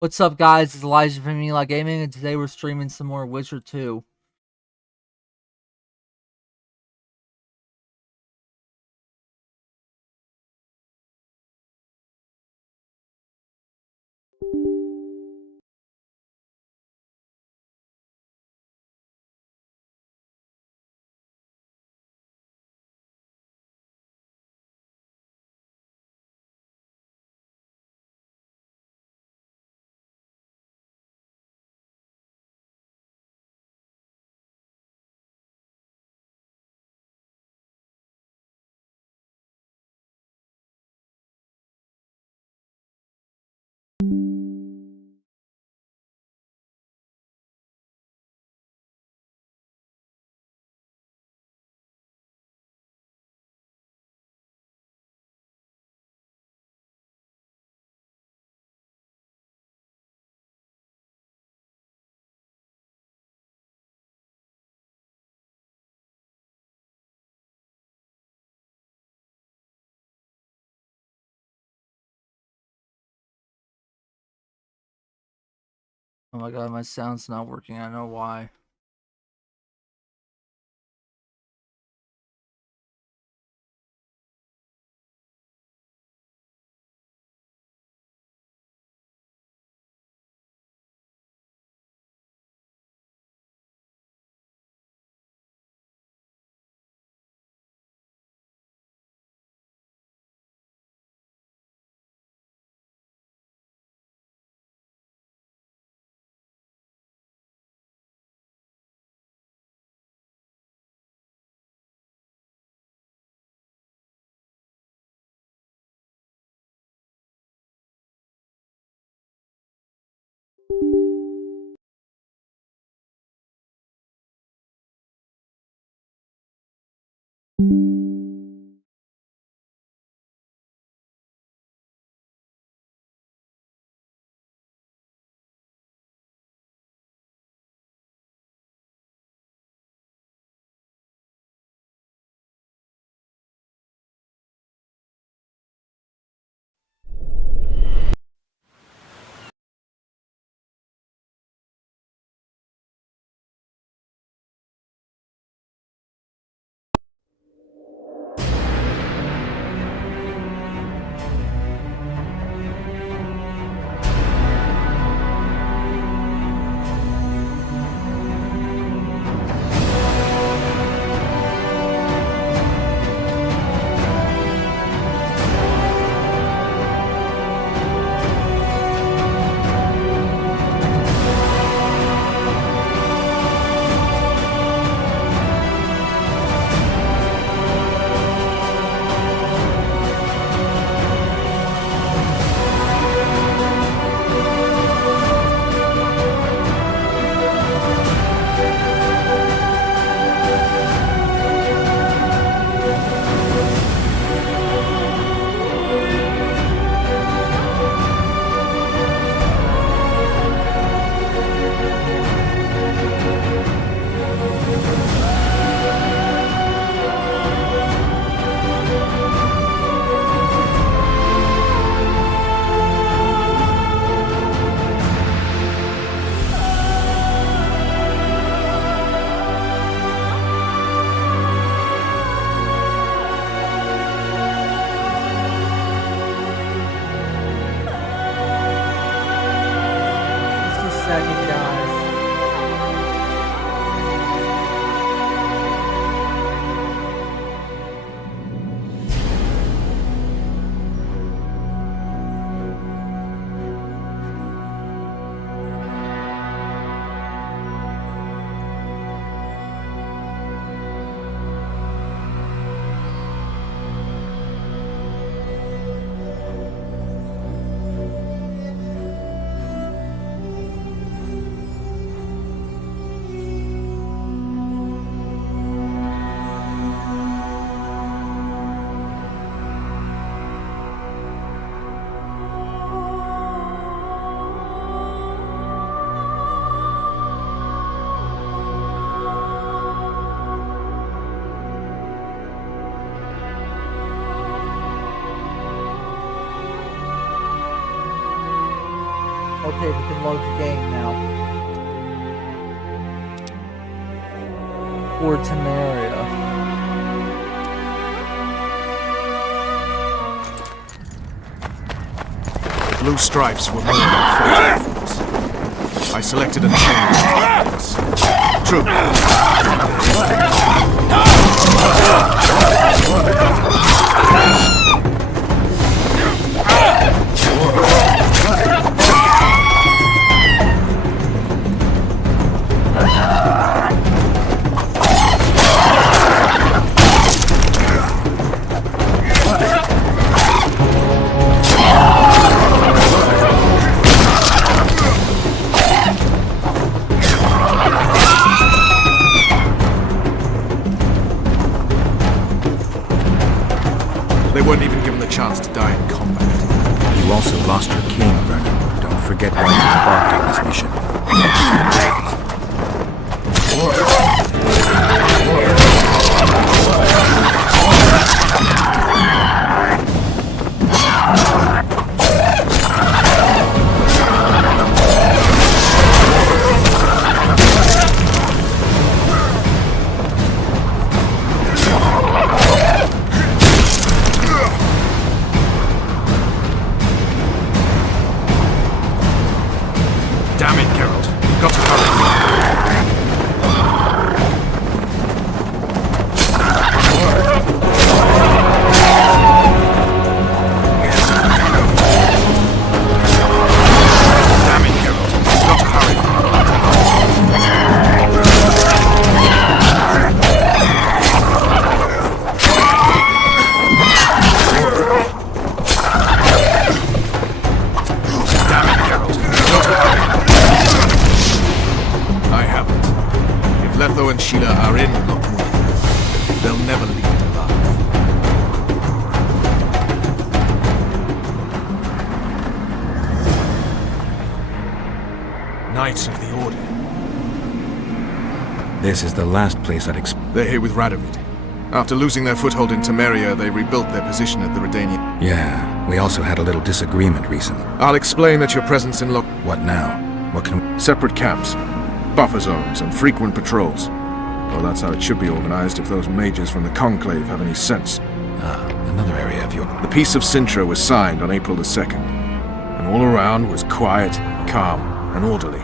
What's up, guys? It's Elijah from Eli Gaming, and today we're streaming some more Witcher 2. Oh my god, my sound's not working. I know why. Just a second, guys. Okay, we can load the game now. Or Temeria. The blue stripes were more than 40 force. I selected and changed. True. They weren't even given the chance to die in combat. You also lost your king, Vernon. Don't forget why you embarked on this mission. Damn it, Geralt. You've got to hurry. Damn it, Geralt. You've got to hurry. Damn it, Geralt. You've got to hurry. I haven't. If Letho and Sheila are in Lockwood, they'll never leave it alive. Knights of the Order. This is the last place I'd expect. They're here with Radovid. After losing their foothold in Temeria, they rebuilt their position at the Redanian. Yeah, we also had a little disagreement recently. I'll explain that your presence in What now? What can we... separate camps, buffer zones, and frequent patrols. Well, that's how it should be organized if those mages from the Conclave have any sense. Another area of your... The Peace of Sintra was signed on April the 2nd, and all around was quiet, calm, and orderly.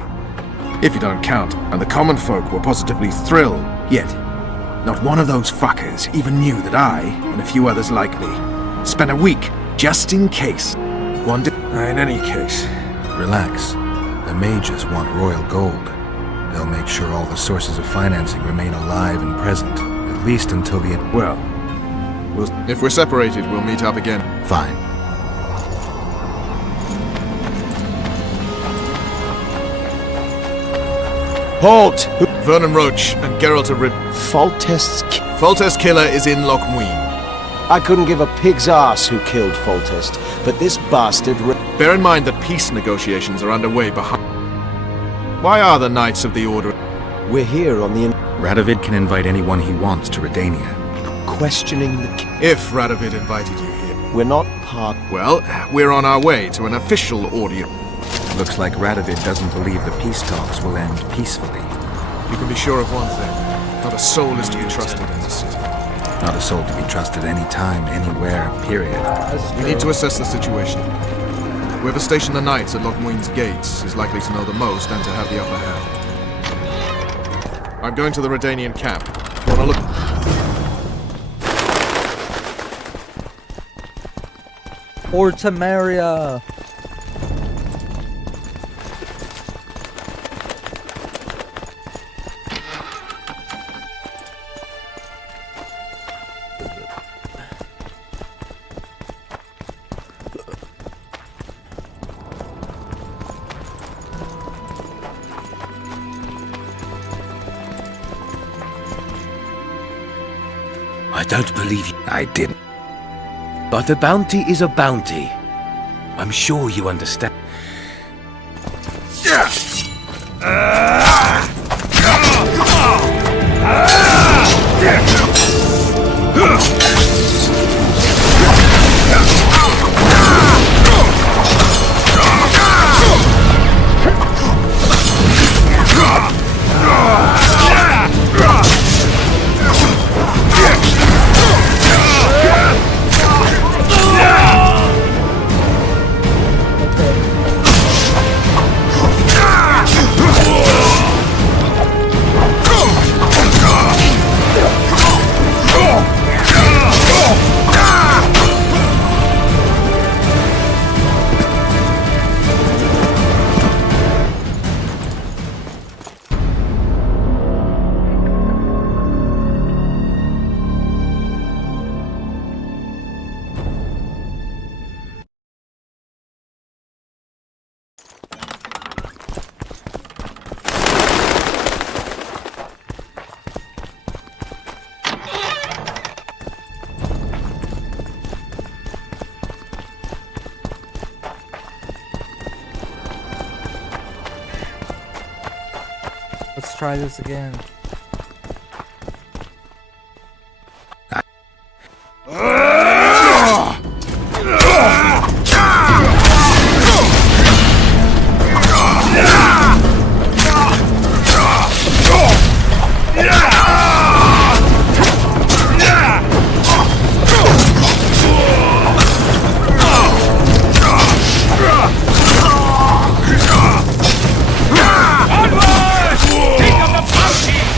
If you don't count, and the common folk were positively thrilled. Yet, not one of those fuckers even knew that I, and a few others like me, spent a week just in case. In any case, Relax. The mages want royal gold. They'll make sure all the sources of financing remain alive and present, at least until the... well, if we're separated, we'll meet up again. Fine. Halt! Vernon Roach and Geralt of Rib... Foltest's Foltest Killer is in Lochmuin. I couldn't give a pig's ass who killed Foltest, but this bastard... Bear in mind that peace negotiations are underway behind... Why are the Knights of the Order... We're here on the... Radovid can invite anyone he wants to Redania. questioning the... If Radovid invited you here. We're not part... Well, we're on our way to an official audience. Looks like Radovid doesn't believe the peace talks will end peacefully. You can be sure of one thing. Not a soul is to be trusted in the city. Not a soul to be trusted anytime, anywhere, period. We need to assess the situation. Whoever stationed the knights at Lochmuin's gates is likely to know the most and to have the upper hand. I'm going to the Redanian camp. You wanna look? Or Temeria. I don't believe you. I didn't. But a bounty is a bounty. I'm sure you understand. try this again. King of the Bounty!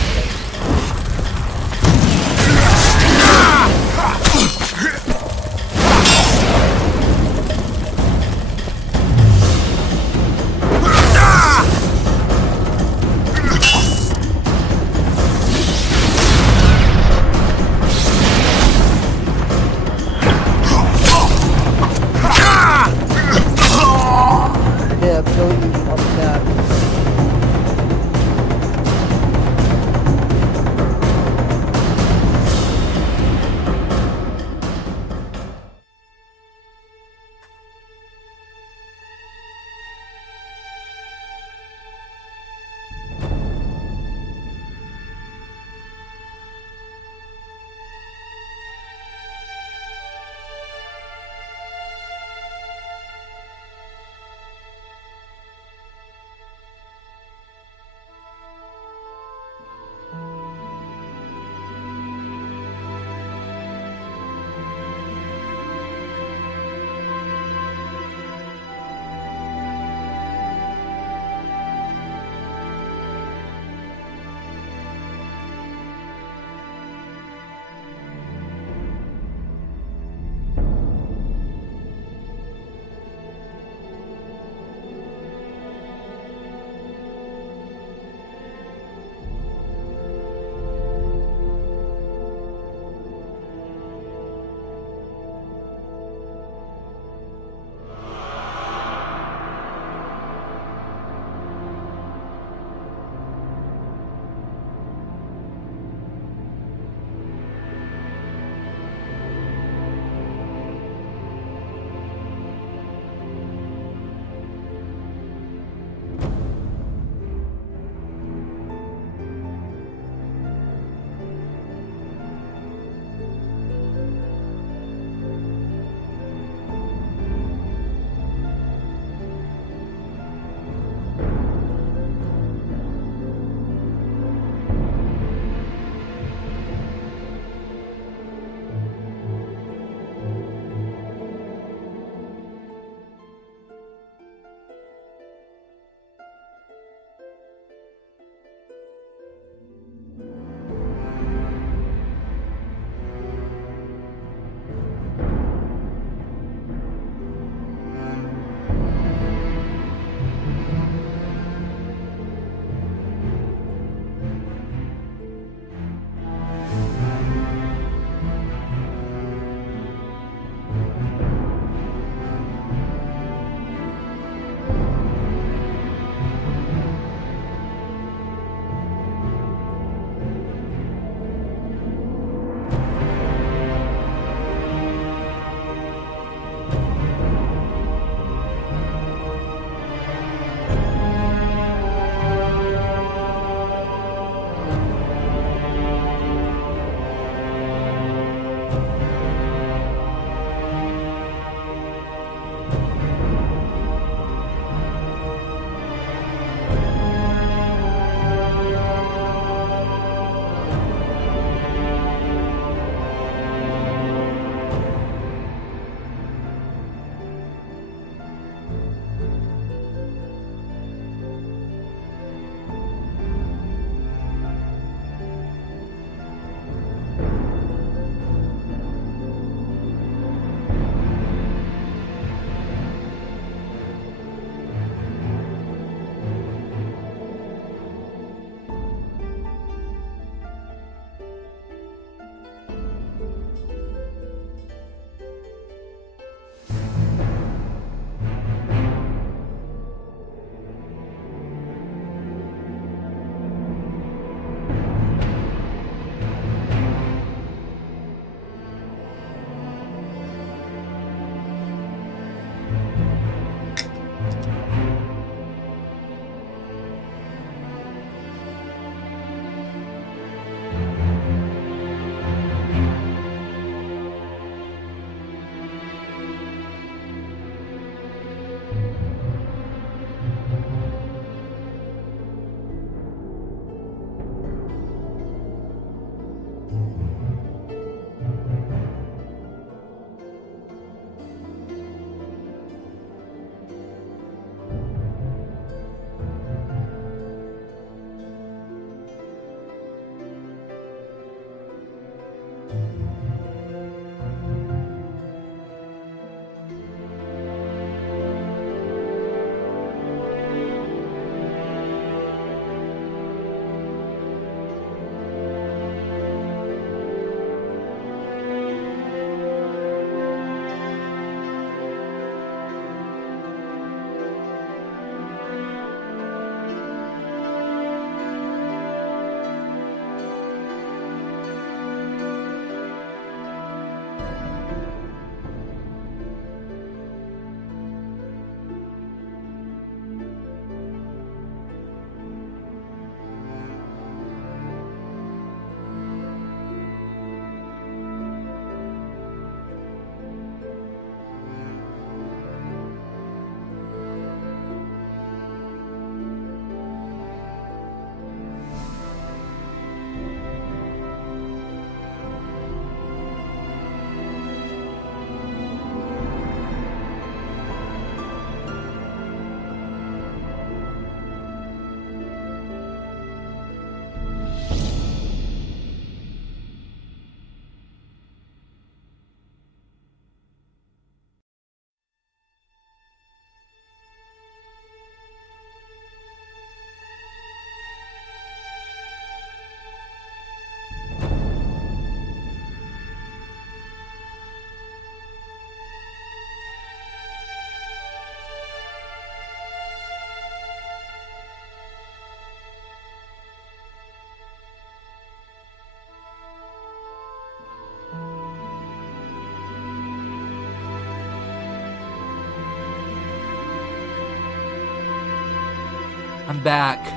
I'm back.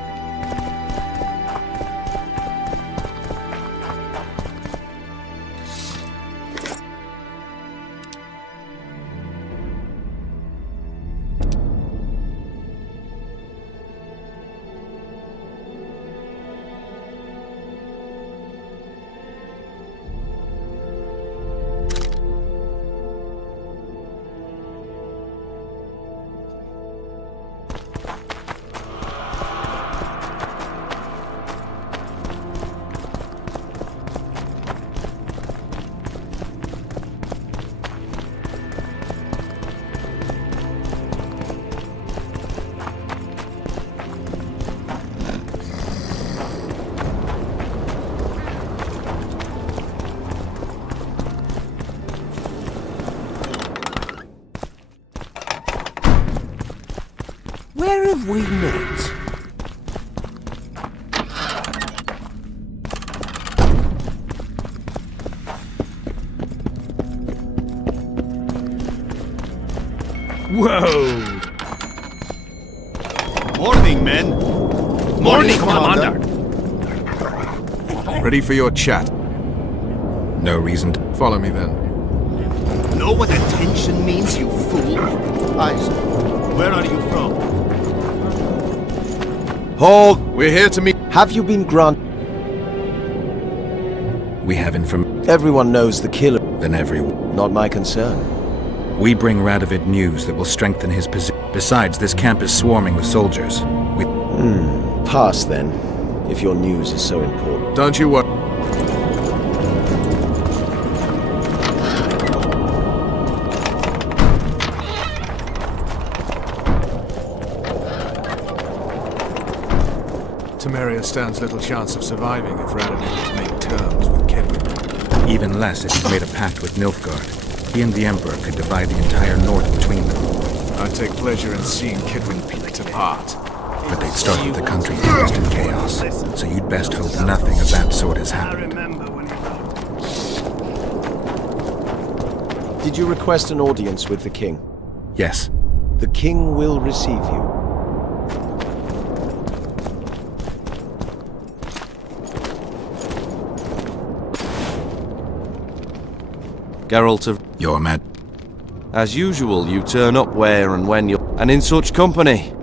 Where have we met? Whoa! Morning, men. Morning, Commander. Ready for your chat. No reason to... Follow me then. Know what attention means, you fool? Eyes. Where are you from? Hold! We're here to meet. Have you been granted? We have information Everyone knows the killer. than everyone. Not my concern. We bring Radovid news that will strengthen his position. Besides, this camp is swarming with soldiers. We... Pass then, if your news is so important. Don't you worry. Temeria stands little chance of surviving if Radovid has made terms with Kedwin. Even less if he's made a pact with Nilfgaard. He and the Emperor could divide the entire north between them. I take pleasure in seeing Kedwin picked apart. But they'd start with the country lost in chaos. So you'd best hope nothing of that sort has happened. Did you request an audience with the king? Yes. The king will receive you. Geralt of... Your Mad... As usual, you turn up where and when you're... And in such company.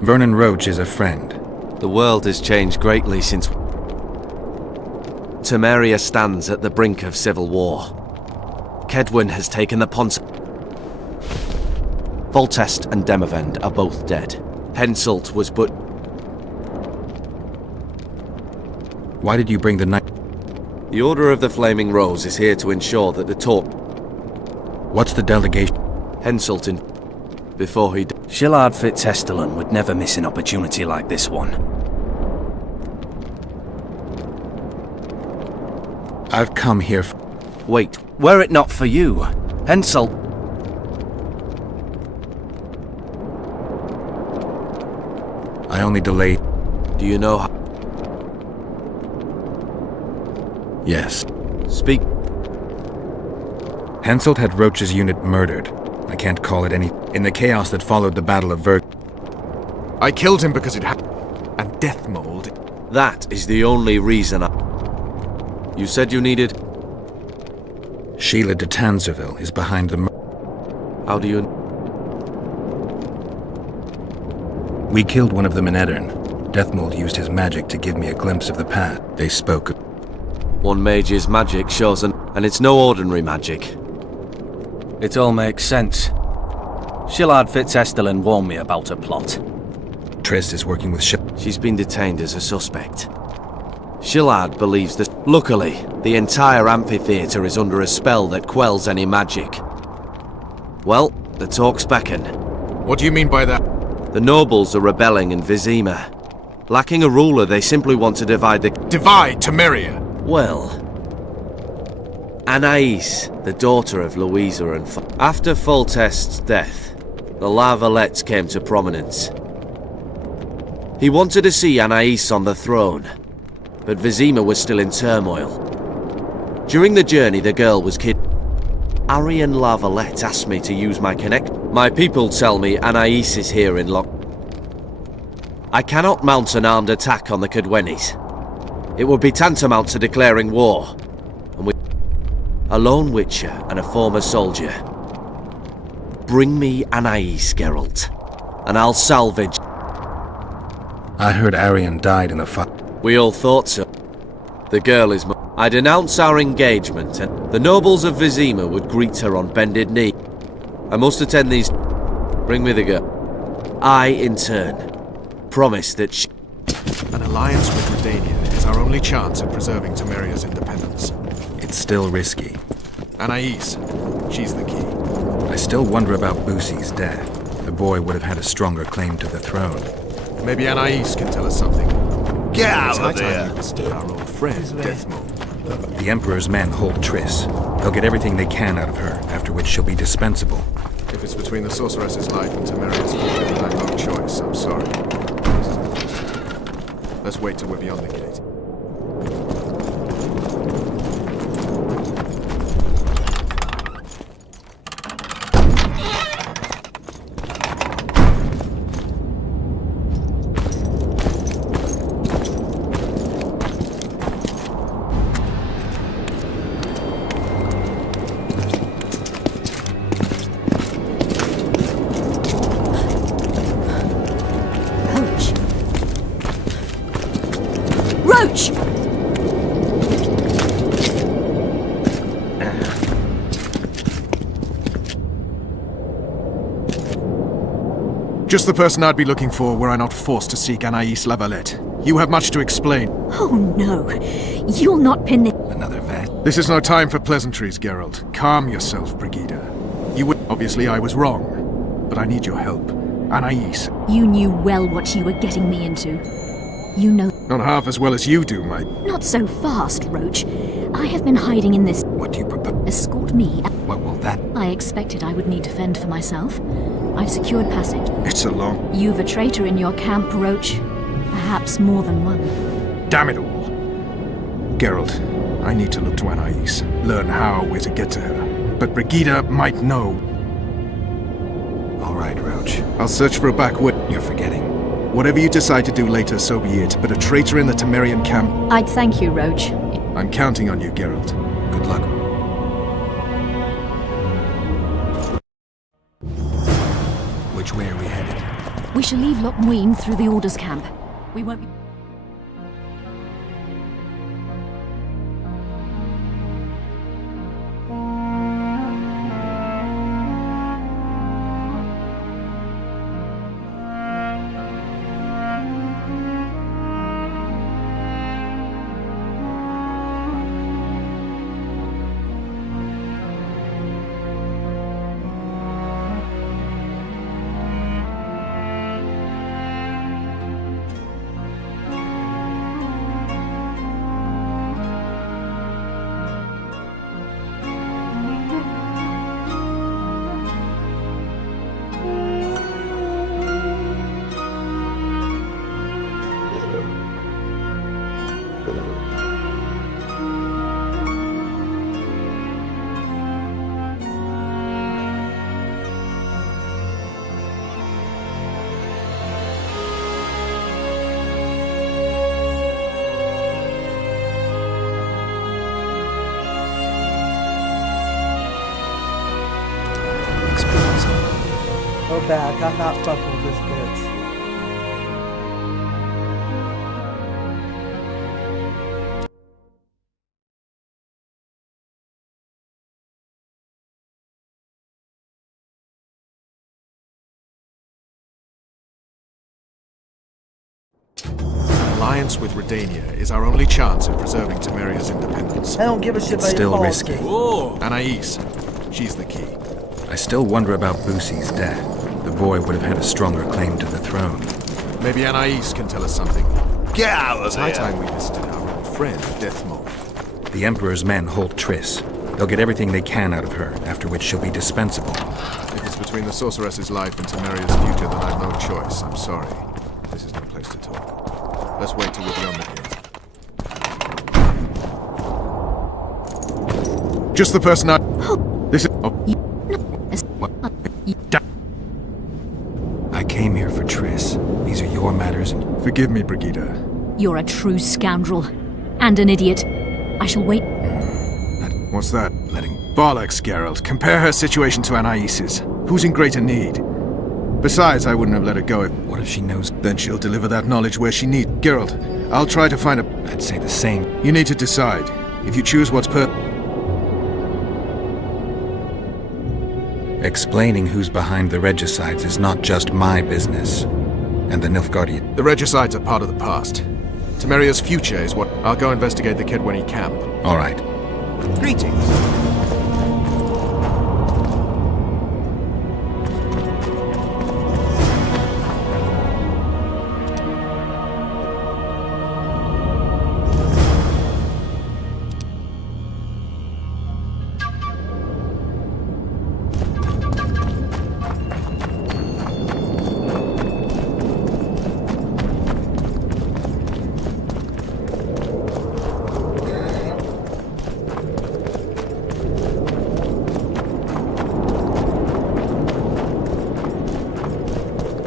Vernon Roach is a friend. The world has changed greatly since... Temeria stands at the brink of civil war. Kedwin has taken the Pons... Foltest and Demavend are both dead. Henselt was but... Why did you bring the knight? The Order of the Flaming Rose is here to ensure that the talk... What's the delegation? Henselt in... Before he... Shillard Fitzhestelin would never miss an opportunity like this one. I've come here for... Wait, were it not for you, Henselt... I only delayed... Do you know how... Yes. Speak... Henselt had Roach's unit murdered. I can't call it any... In the chaos that followed the Battle of Verk... I killed him because it happened. And Deathmold. That is the only reason I... You said you needed... Sheila de Tanzerville is behind the murder. How do you... We killed one of them in Eddern. Deathmold used his magic to give me a glimpse of the path. They spoke of... One mage's magic shows and it's no ordinary magic. It all makes sense. Shillard Fitzhestelin warned me about a plot. Triss is working with She's been detained as a suspect. Shillard believes that... Luckily, the entire amphitheater is under a spell that quells any magic. Well, the talk's beckon. What do you mean by that? The nobles are rebelling in Vizima. Lacking a ruler, they simply want to divide the... Divide Temeria! Well... Anais, the daughter of Louisa and... After Foltest's death, the La Valettes came to prominence. He wanted to see Anais on the throne, but Vizima was still in turmoil. During the journey, the girl was kidnapped. Arian Lavalette asked me to use my connect. My people tell me Anais is here in Lock. I cannot mount an armed attack on the Cadwenis. It would be tantamount to declaring war. And with a lone witcher and a former soldier. Bring me Anais, Geralt, and I'll salvage. I heard Arian died in the fight. We all thought so. The girl is. I denounce our engagement, and the nobles of Vizima would greet her on bended knee. I must attend these. Bring me the girl. I, in turn, promise that she. An alliance with Redania is our only chance of preserving Temeria's independence. It's still risky. Anais, she's the key. I still wonder about Boosie's death. The boy would have had a stronger claim to the throne. Maybe Anais can tell us something. Get out It's high of time there! you visited our old friend, Deathmo. The Emperor's men hold Triss. They'll get everything they can out of her, after which she'll be dispensable. If it's between the sorceress's life and Temeria's future, then I've no choice. I'm sorry. Let's wait till we're beyond the gate. Roach! Just the person I'd be looking for were I not forced to seek Anais Lavalette. You have much to explain. Oh no, you'll not pin the... Another vet? This is no time for pleasantries, Geralt. Calm yourself, Brigida. You would... Obviously, I was wrong. But I need your help. Anais. You knew well what you were getting me into. You know... Not half as well as you do, my... Not so fast, Roach. I have been hiding in this... What do you propose? Escort me. What will that... I expected I would need to fend for myself. I've secured passage. It's a long... You've a traitor in your camp, Roach. Perhaps more than one. Damn it all. Geralt, I need to look to Anais. Learn how we're to get to her. But Brigida might know. All right, Roach. I'll search for a back way. You're forgetting. Whatever you decide to do later, so be it. But a traitor in the Temerian camp... I'd thank you, Roach. I'm counting on you, Geralt. Good luck. Which way are we headed? We shall leave Loch Muin through the Orders camp. We won't be... Go back, I'm not fucking with this bitch. Alliance with Redania is our only chance of preserving Temeria's independence. I don't give a shit It's about still your risky. politics. Anais, she's the key. I still wonder about Boosie's death. The boy would have had a stronger claim to the throne. Maybe Anais can tell us something. Get out of It's high there! time we visited our old friend, Deathmo. The Emperor's men hold Triss. They'll get everything they can out of her, after which she'll be dispensable. If it's between the sorceress's life and Temeria's future, then I've no choice. I'm sorry. This is no place to talk. Let's wait till we're beyond the gate. Just the person I... This is... What? I came here for Triss. These are your matters and... Forgive me, Brigida. You're a true scoundrel. And an idiot. I shall wait. What's that? Bollocks, Geralt. Compare her situation to Anais's. Who's in greater need? Besides, I wouldn't have let her go if... What if she knows? Then she'll deliver that knowledge where she needs. Geralt, I'll try to find a... I'd say the same. You need to decide. If you choose what's Explaining who's behind the regicides is not just my business. And the Nilfgaardian... The regicides are part of the past. Temeria's future is what... I'll go investigate the Kedwenny camp. All right. Greetings.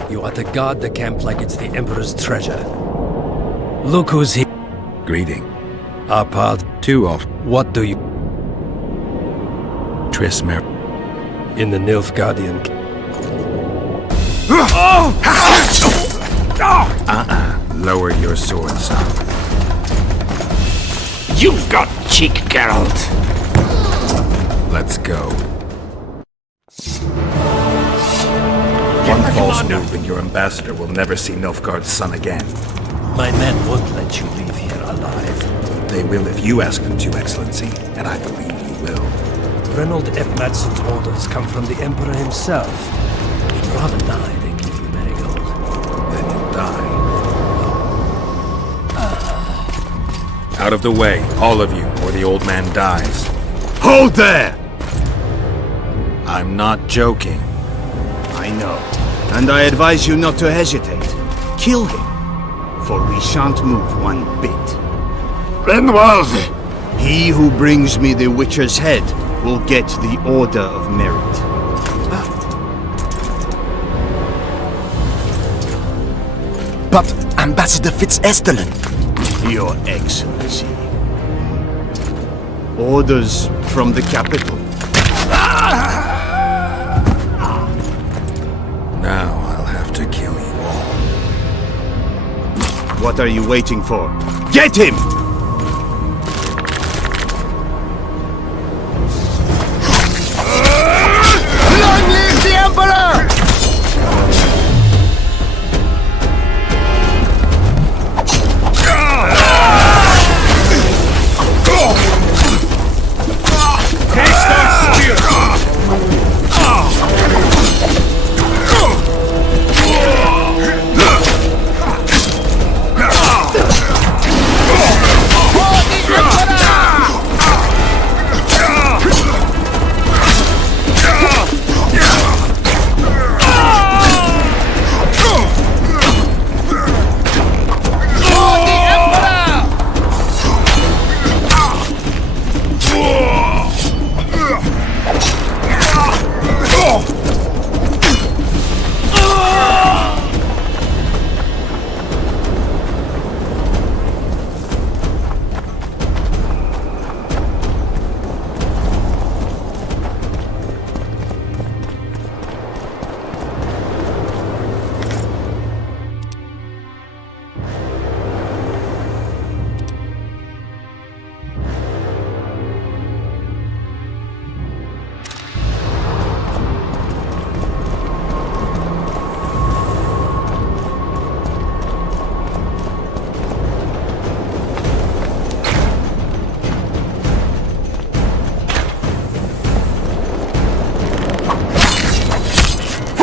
You are to guard the camp like it's the Emperor's treasure. Look who's here. Greeting. Our path. Too off. What do you... Triss Mer... in the Nilfgaardian... Lower your sword, son. You've got cheek, Geralt. Let's go. One false move and your ambassador will never see Nilfgaard's son again. My men won't let you leave here alive. They will if you ask them to, Excellency, and I believe you will. Reynold Ep Madsen's orders come from the Emperor himself. He'd rather die than give you Marigold. Then you'll die. Out of the way, all of you, or the old man dies. Hold there! I'm not joking. I know. And I advise you not to hesitate. Kill him. For we shan't move one bit. Renwald! He who brings me the Witcher's head will get the Order of Merit. But Ambassador Fitz-Estellen... Your Excellency. Orders from the capital. Now I'll have to kill you all. What are you waiting for? Get him! Long live the Emperor!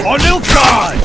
For Nilfgaard!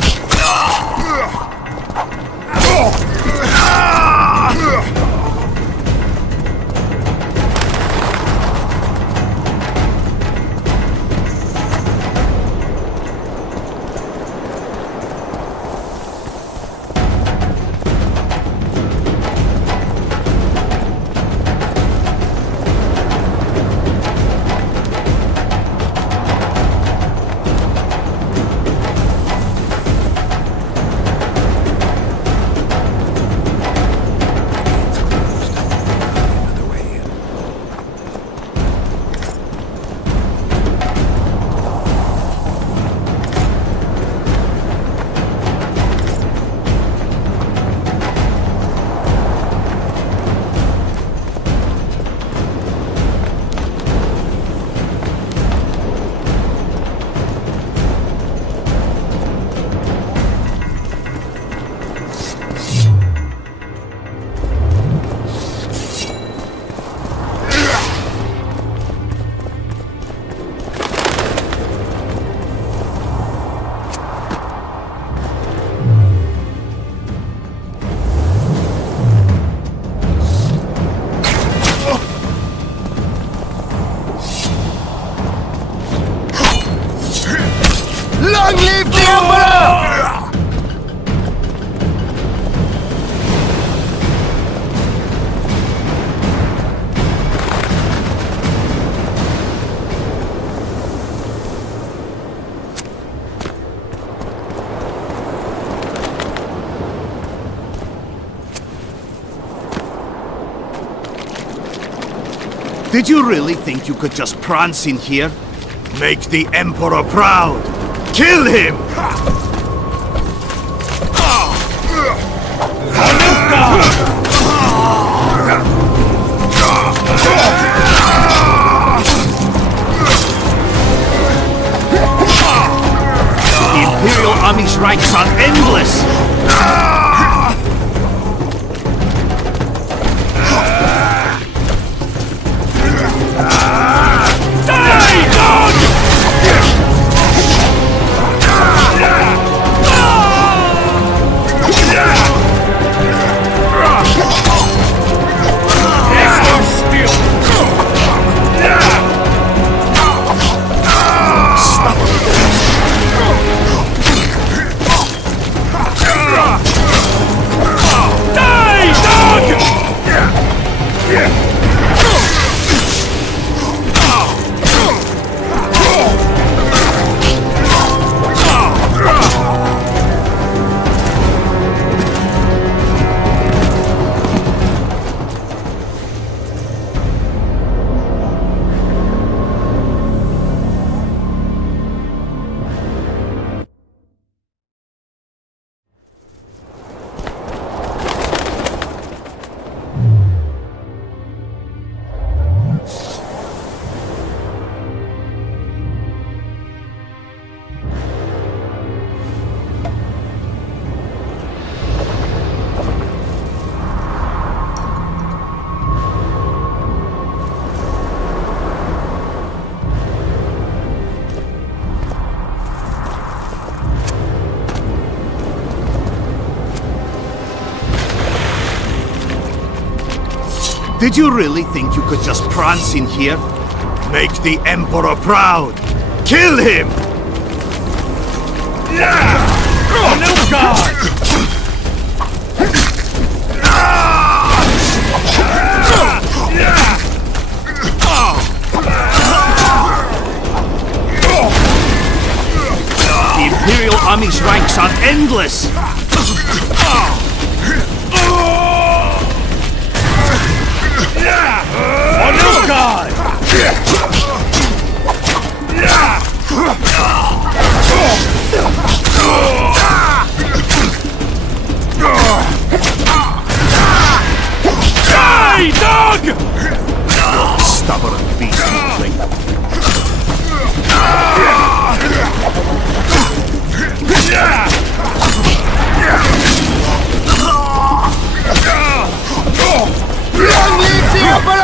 Long live the Emperor! Did you really think you could just prance in here? Make the Emperor proud! Kill him! The Imperial Army's ranks are endless! Did you really think you could just prance in here? Make the Emperor proud! Kill him! Oh, no God! The Imperial Army's ranks are endless! Oh no, God! Die, dog! Stubborn beastly thing. Long live the Emperor!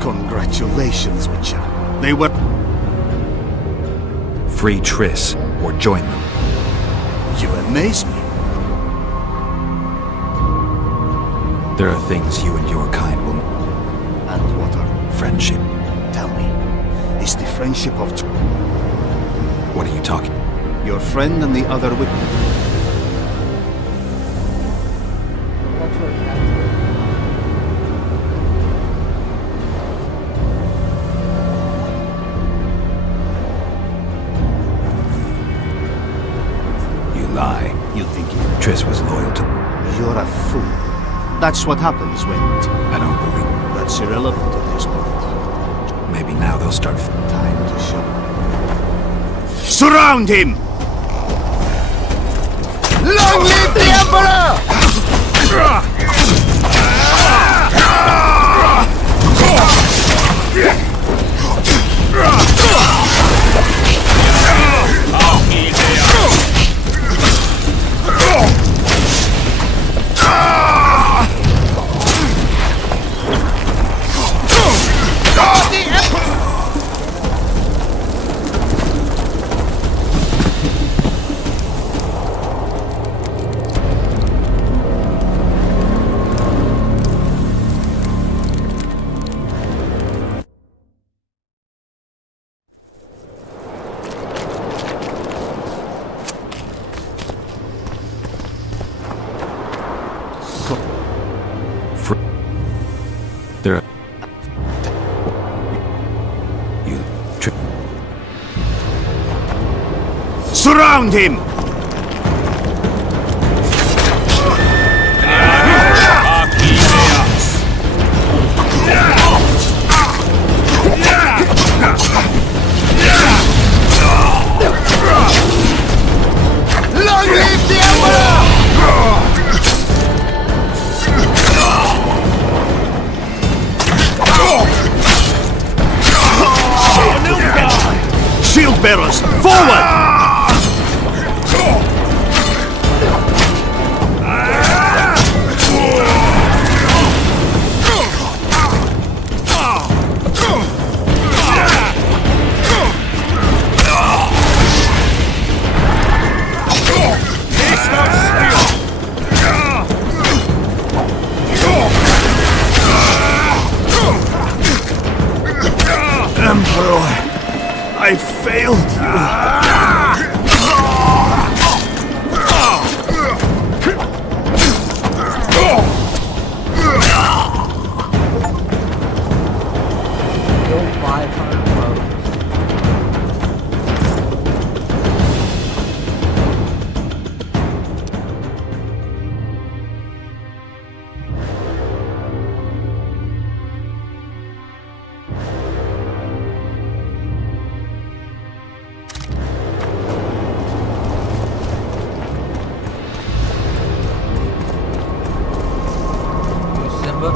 Congratulations, Witcher. They were... Free Triss, or join them. You amaze me. There are things you and your kind will... And what are... Friendship. Tell me. is the friendship of What are you talking? your friend and the other witness. That's what it has. You lie. You think Triss was loyal to... you're a fool. That's what happens when... I don't believe... That's irrelevant at this point. Maybe now they'll start... Time to show. Surround him! Long live the Emperor! There are... You... Surround him! Long live the Emperor! Shield bearers, forward! Emperor, I failed you. Kill 500 foes. Simba.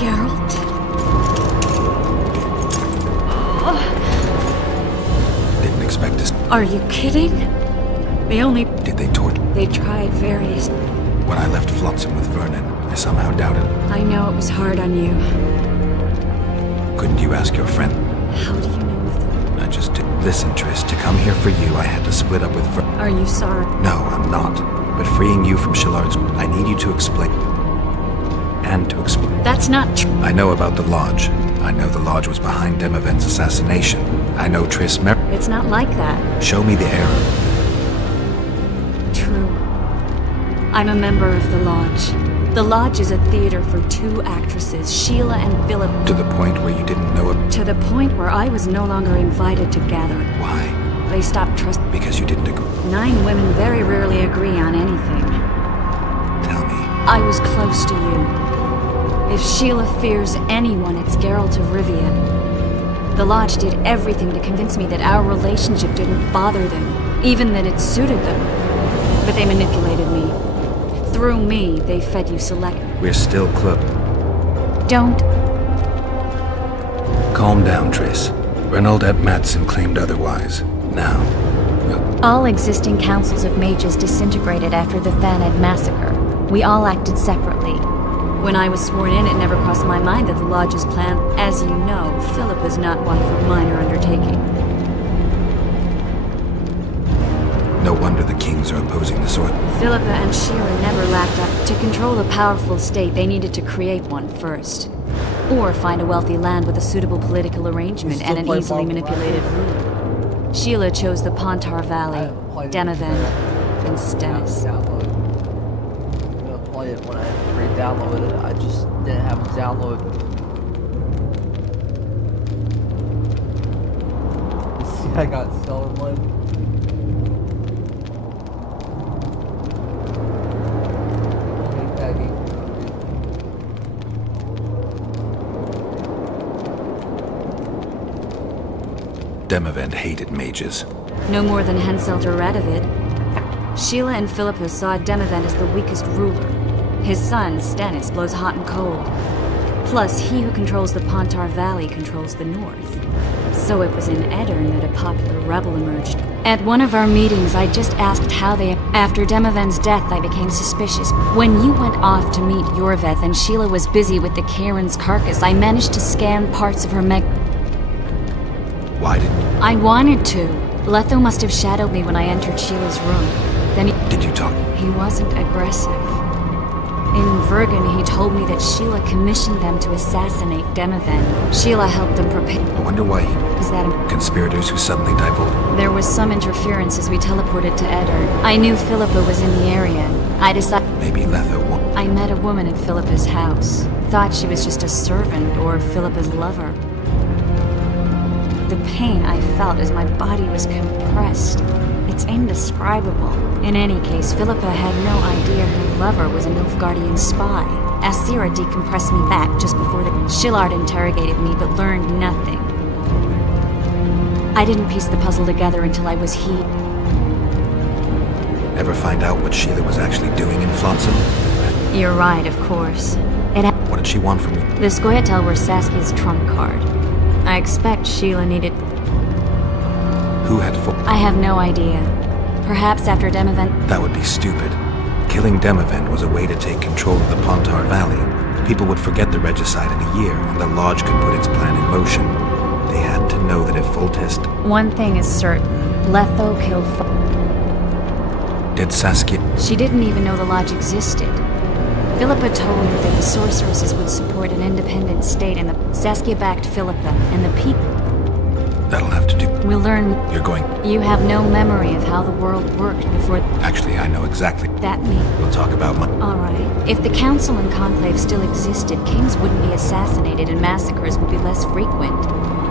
Geralt? Didn't expect this. Are you kidding? They only... Did they torture? They tried various... When I left Flotsam with Vernon, I somehow doubted. I know it was hard on you. Couldn't you ask your friend? How do you know of them? I just did. Listen, Triss, to come here for you, I had to split up with Vernon. Are you sorry? No, I'm not. But freeing you from Shallard's... I need you to explain. And to explain. That's not true. I know about the Lodge. I know the Lodge was behind Demavend's assassination. I know Triss It's not like that. Show me the error. True. I'm a member of the Lodge. The Lodge is a theater for two actresses, Sheila and Philip. To the point where you didn't know it. To the point where I was no longer invited to gather. Why? They stopped trusting. Because you didn't agree. 9 women very rarely agree on anything. Tell me. I was close to you. If Sheila fears anyone, it's Geralt of Rivia. The Lodge did everything to convince me that our relationship didn't bother them, even that it suited them. But they manipulated me. Through me, they fed you select. We're still close. Don't. Calm down, Triss. Reynold Ep Matson claimed otherwise. Now, All existing councils of mages disintegrated after the Thanad massacre. We all acted separately. When I was sworn in, it never crossed my mind that the Lodge's plan... As you know, Philip is not one for minor undertaking. No wonder the kings are opposing the sword. Philippa and Sheila never lacked up. To control a powerful state, they needed to create one first. Or find a wealthy land with a suitable political arrangement and an easily manipulated ruler. Sheila chose the Pontar Valley, Demavend, and Stennis. I'm gonna play it when I re-download it. I just didn't have it download. See, I got Stellar Blade. Demavend hated mages. No more than Henselt or Radovid. Sheila and Philippa saw Demavend as the weakest ruler. His son, Stennis, blows hot and cold. Plus, he who controls the Pontar Valley controls the north. So it was in Edirn that a popular rebel emerged. At one of our meetings, I just asked how they... After Demavend's death, I became suspicious. When you went off to meet Yorveth and Sheila was busy with the Karen's carcass, I managed to scan parts of her Why didn't you? I wanted to. Letho must have shadowed me when I entered Sheila's room. Then Did you talk? he wasn't aggressive. In Vergen, he told me that Sheila commissioned them to assassinate Demavend. Sheila helped them prepare. I wonder why Is that conspirators who suddenly divulged. There was some interference as we teleported to Edirn. I knew Philippa was in the area. I decided... Maybe Letho won. I met a woman at Philippa's house. Thought she was just a servant or Philippa's lover. The pain I felt as my body was compressed. It's indescribable. In any case, Philippa had no idea her lover was a Nilfgaardian spy. Asira decompressed me back just before the... Shillard interrogated me, but learned nothing. I didn't piece the puzzle together until I was he... Ever find out what Sheila was actually doing in Flotsam? You're right, of course. What did she want from me? The Scoia'tael were Saskia's trump card. I expect Sheila needed... Who had I have no idea. Perhaps after Demavend... That would be stupid. Killing Demavend was a way to take control of the Pontar Valley. People would forget the regicide in a year, and the Lodge could put its plan in motion. They had to know that if Foltest... One thing is certain. Letho killed Did Saskia... She didn't even know the Lodge existed. Philippa told her that the sorceresses would support an independent state, and Saskia backed Philippa, and the people... That'll have to do... We'll learn... You're going... You have no memory of how the world worked before... Actually, I know exactly. That means... We'll talk about my... Alright. If the Council and Conclave still existed, kings wouldn't be assassinated and massacres would be less frequent.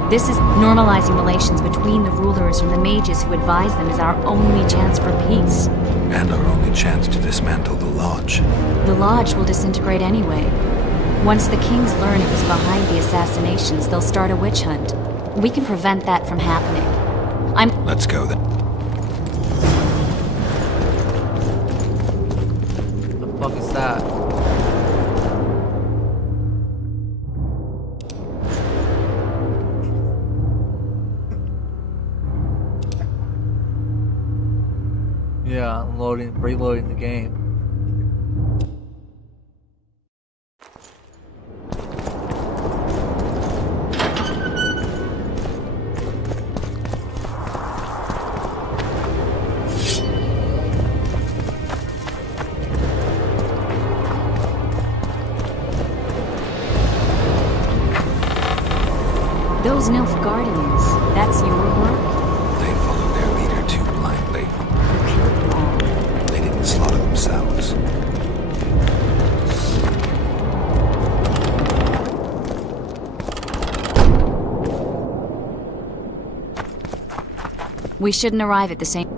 This is normalizing relations between the rulers and the mages who advise them is our only chance for peace. And our only chance to dismantle the Lodge. The Lodge will disintegrate anyway. Once the kings learn it was behind the assassinations, they'll start a witch hunt. We can prevent that from happening. Let's go then. The fuck is that? Yeah, I'm reloading the game. Those Nilfgaardians, that's your work? They followed their leader too blindly. You killed them all. They didn't slaughter themselves. We shouldn't arrive at the same...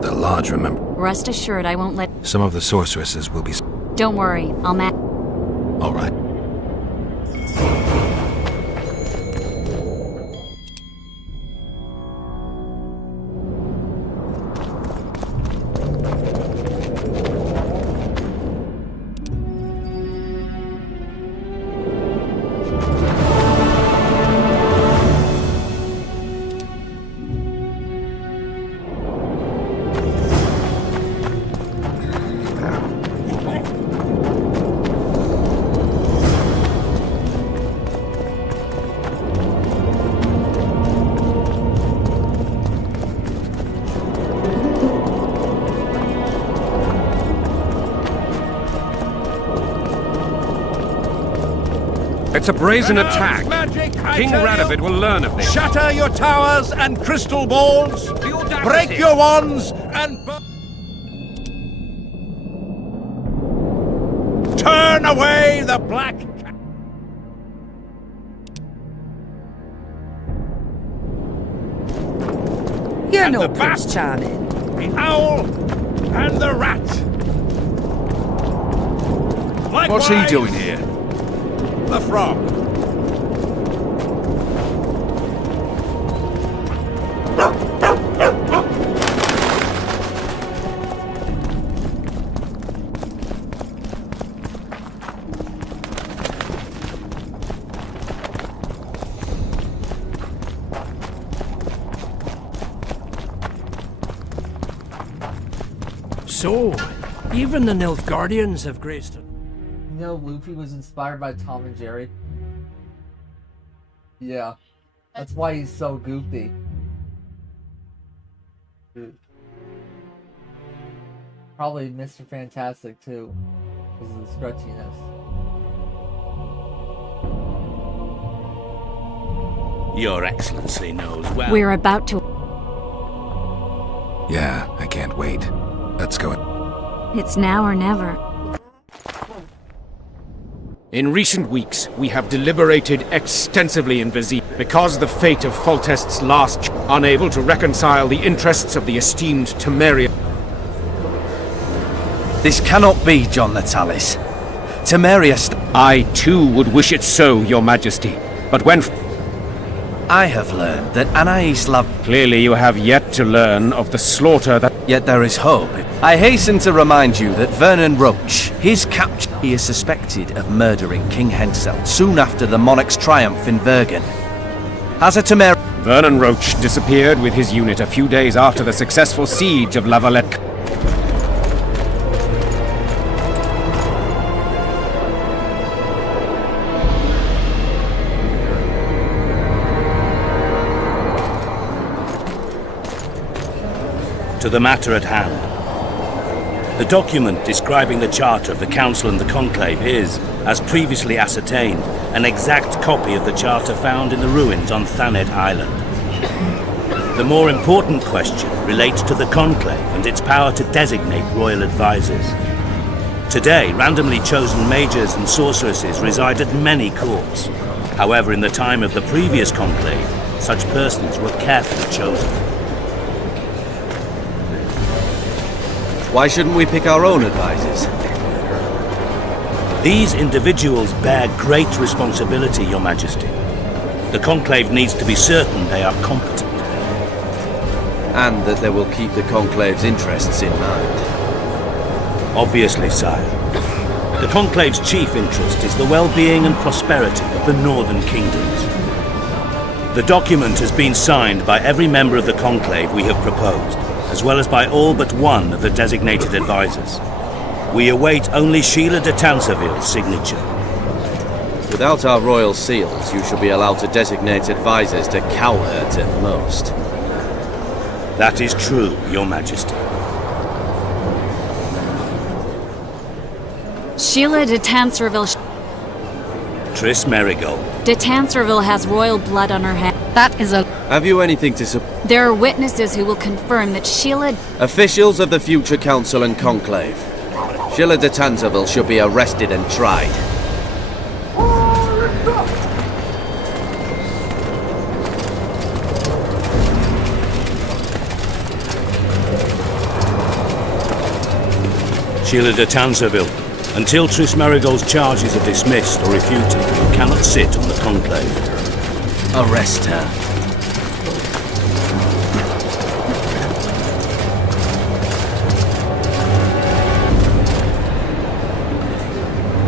The Lodge, remember? Rest assured I won't let... Some of the sorceresses will be... Don't worry, I'll All right. It's a brazen attack. King Radovid will learn of this. Shatter your towers and crystal balls! Break your wands and... Turn away the black... You're and no the Prince bat, Charming. the owl, and the rat. What's he Likewise, doing here? The frog. So, even the Nilfgaardians have graced it. You know, Luffy was inspired by Tom and Jerry. Yeah, that's why he's so goofy. Dude. Probably Mr. Fantastic too, because of the scratchiness. Your Excellency knows well. We're about to... Yeah, I can't wait. Let's go. It's now or never. In recent weeks, we have deliberated extensively in Vizir because the fate of Foltest's last unable to reconcile the interests of the esteemed Temeria. This cannot be, John Natalis. Temeria I too would wish it so, Your Majesty. But when I have learned that Anais loved... Clearly you have yet to learn of the slaughter that... Yet there is hope. I hasten to remind you that Vernon Roach, his capture, he is suspected of murdering King Hensel soon after the monarch's triumph in Vergen. As a Temer... Vernon Roach disappeared with his unit a few days after the successful siege of La Valette. To the matter at hand. The document describing the charter of the Council and the Conclave is, as previously ascertained, an exact copy of the charter found in the ruins on Thanet Island. The more important question relates to the Conclave and its power to designate royal advisors. Today, randomly chosen mages and sorceresses reside at many courts. However, in the time of the previous Conclave, such persons were carefully chosen. Why shouldn't we pick our own advisors? These individuals bear great responsibility, Your Majesty. The Conclave needs to be certain they are competent. And that they will keep the Conclave's interests in mind. Obviously, sire. The Conclave's chief interest is the well-being and prosperity of the Northern Kingdoms. The document has been signed by every member of the Conclave we have proposed, as well as by all but one of the designated advisors. We await only Sheila de Tanserville's signature. Without our royal seals, you shall be allowed to designate advisors to cowherds at most. That is true, Your Majesty. Sheila de Tanserville... Triss Merigold. De Tanserville has royal blood on her hands. That is a... Have you anything to support? There are witnesses who will confirm that Sheila... Officials of the future council and conclave. Sheila de Tanserville should be arrested and tried. Sheila de Tanserville, until Triss Merigold's charges are dismissed or refuted, you cannot sit on the conclave. Arrest her.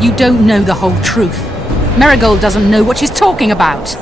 You don't know the whole truth. Merigold doesn't know what she's talking about.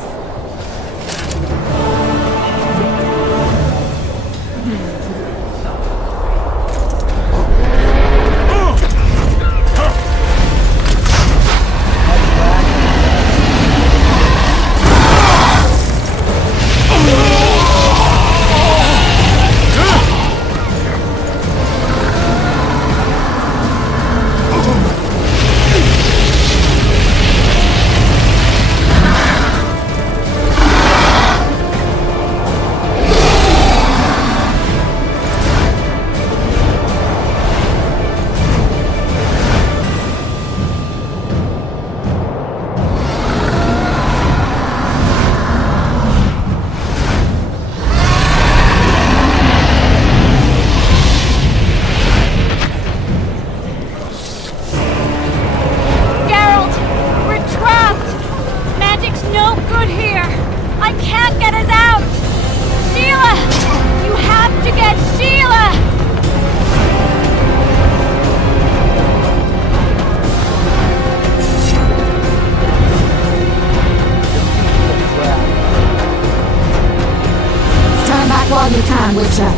Witcher.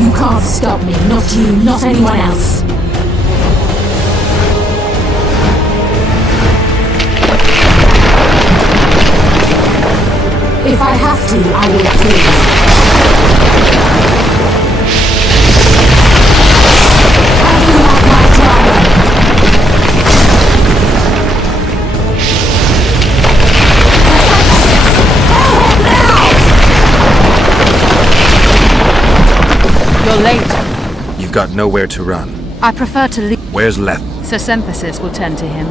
You can't stop me, not you, not anyone else. If I have to, I will kill you. I do not my dragon. You're late. You've got nowhere to run. I prefer to leave. Where's Leth? Sir Synthesis will tend to him,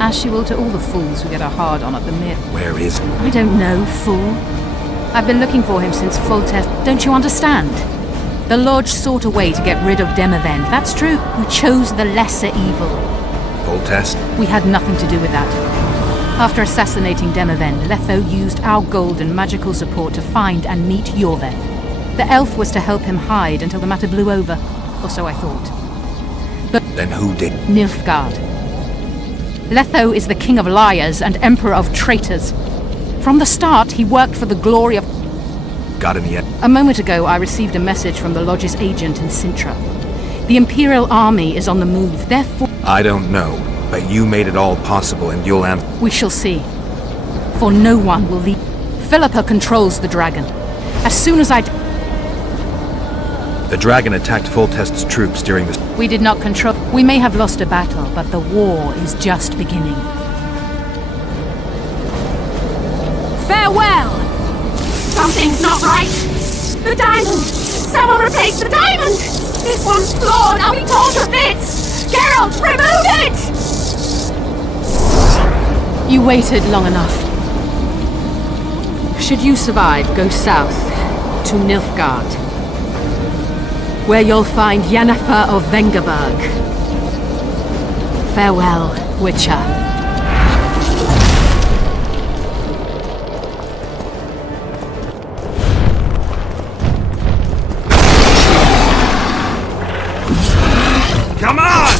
as she will to all the fools who get a hard on at the Myth. Where is... I don't know, fool. I've been looking for him since Foltest. Don't you understand? The Lodge sought a way to get rid of Demavend. That's true. We chose the lesser evil. Foltest? We had nothing to do with that. After assassinating Demavend, Letho used our gold and magical support to find and meet Yorveth. The elf was to help him hide until the matter blew over, or so I thought. But then who did? Nilfgaard. Letho is the king of liars and emperor of traitors. From the start, he worked for the glory of... Got him yet? A moment ago, I received a message from the Lodge's agent in Sintra. The Imperial Army is on the move, therefore... I don't know, but you made it all possible and you'll answer. We shall see. For no one will leave. Philippa controls the dragon. As soon as I... The dragon attacked Foltest's troops during the... We did not control... We may have lost a battle, but the war is just beginning. Farewell! Something's not right! The diamond! Someone replace the diamond! This one's flawed! I'll be torn to bits! Geralt, remove it! You waited long enough. Should you survive, go south to Nilfgaard, where you'll find Yennefer of Vengerberg. Farewell, Witcher. Come on!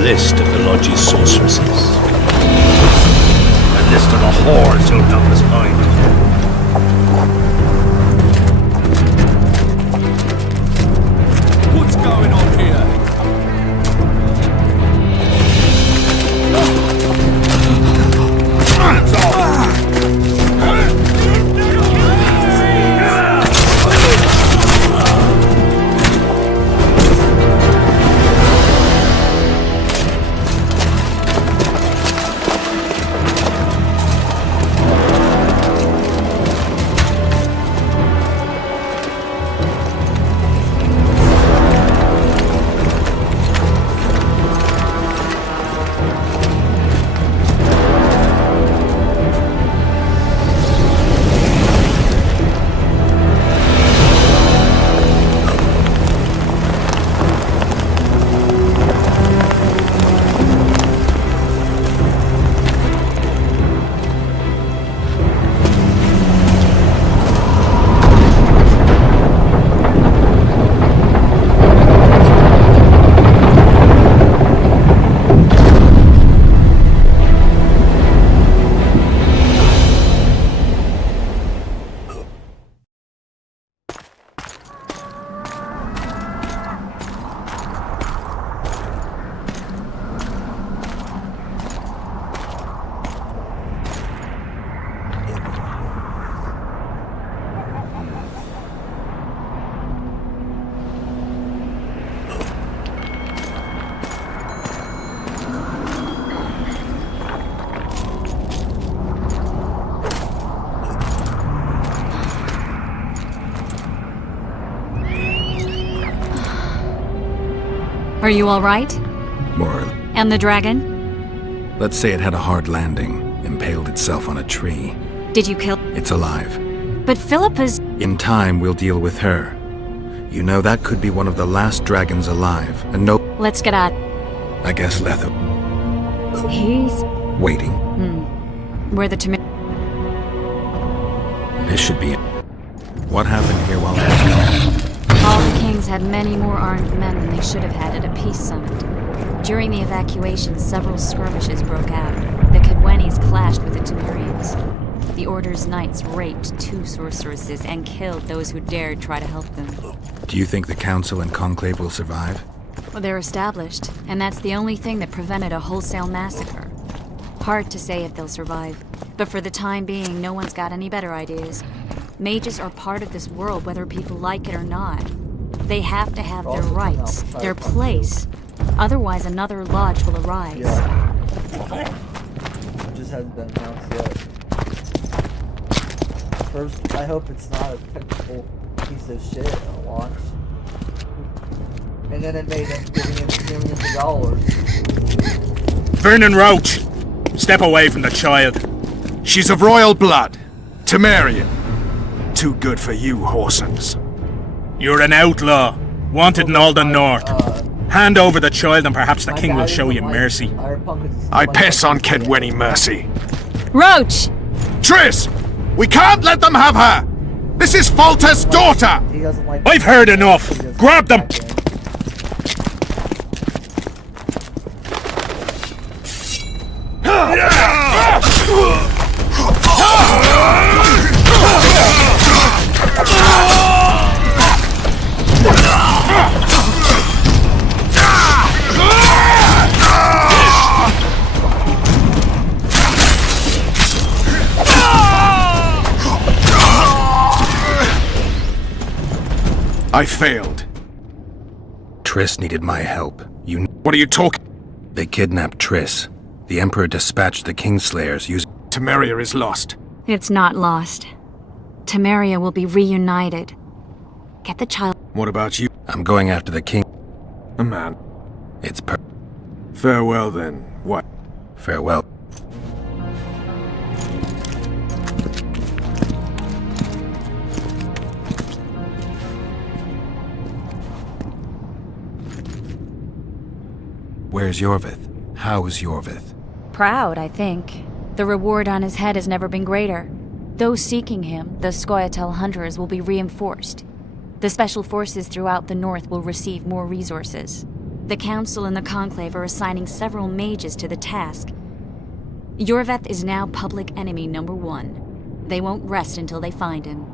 list of the Lodge's sorceresses. A list of the whores you'll help us find. What's going on here? Hands off! Are you all right? More. And the dragon? Let's say it had a hard landing, impaled itself on a tree. Did you kill? It's alive. But Philippa's... In time, we'll deal with her. You know, that could be one of the last dragons alive, and no... Let's get out. I guess Letho... He's... waiting. Where the Temerians... This should be it. What happened here while I was gone? All the kings had many more armed men than they should have had at a peace summit. During the evacuation, several skirmishes broke out. The Cadwenis clashed with the Temerians. The Order's knights raped 2 sorceresses and killed those who dared try to help them. Do you think the Council and Conclave will survive? Well, they're established, and that's the only thing that prevented a wholesale massacre. Hard to say if they'll survive, but for the time being, no one's got any better ideas. Mages are part of this world, whether people like it or not. They have to have their rights, their place. Otherwise, another lodge will arise. Yeah. Just hasn't been announced yet. First, I hope it's not a technical piece of shit at launch. And then it made them giving him millions of dollars. Vernon Roach! Step away from the child. She's of royal blood. Temerian. Too good for you, Horsens. You're an outlaw, wanted in Alden North. Hand over the child and perhaps the king will show you mercy. I pass on Cadweni mercy. Roach! Triss! We can't let them have her! This is Foltest's daughter! I've heard enough! Grab them! I failed. Triss needed my help. What are you talking? They kidnapped Triss. The Emperor dispatched the Kingslayers using... Temeria is lost. It's not lost. Temeria will be reunited. Get the child... What about you? I'm going after the king. A man. It's Farewell then. What? Farewell. Where's Yorvith? How's Yorvith? Proud, I think. The reward on his head has never been greater. Those seeking him, the Scoia'tael hunters, will be reinforced. The special forces throughout the north will receive more resources. The Council and the Conclave are assigning several mages to the task. Yorveth is now public enemy number 1. They won't rest until they find him.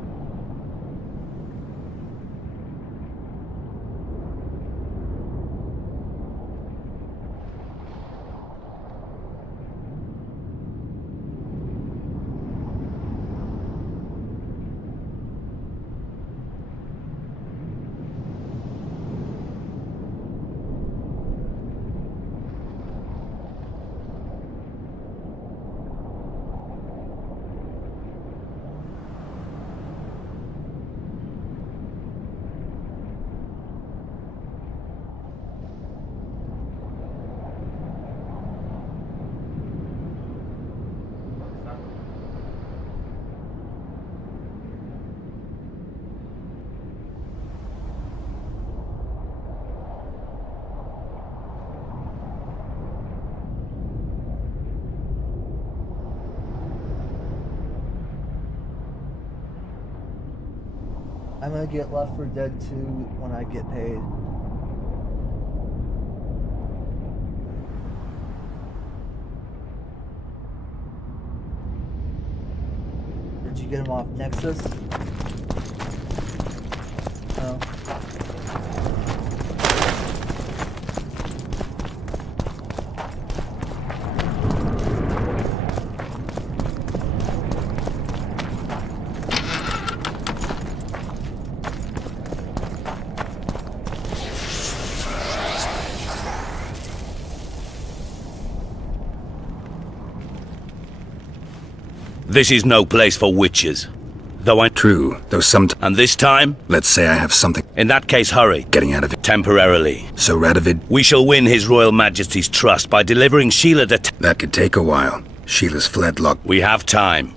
I'm gonna get Left 4 Dead 2 when I get paid. Did you get him off Nexus? No. This is no place for witches. True, though And this time? Let's say I have something. In that case, hurry. Getting out of it. Temporarily. So Radovid... We shall win His Royal Majesty's trust by delivering Sheila the... That could take a while. Sheila's fled We have time.